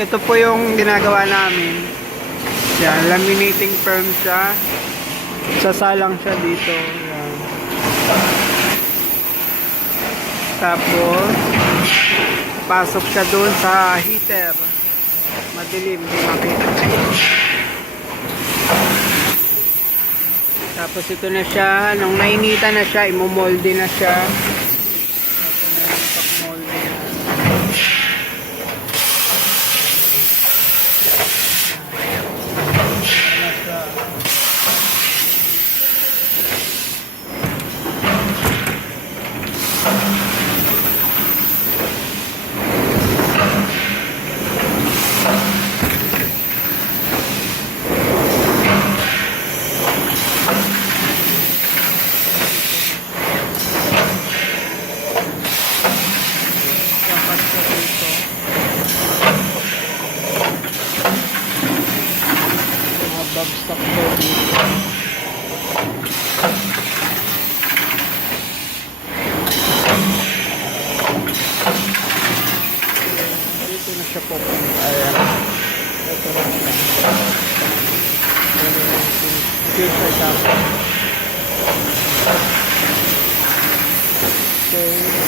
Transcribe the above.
Ito po yung ginagawa namin. Yan, laminating firm siya. Sasalang siya dito. Yan. Tapos, pasok siya doon sa heater. Madilim, hindi makita. Tapos ito na siya. Nung nainita na siya, imomolde na siya. Ito na yung pag-molde na. Dapat siya dito. Mga bagstock ko dito. Dito na siya pupunta. Ayan. Ito na siya. Here's our top. Okay.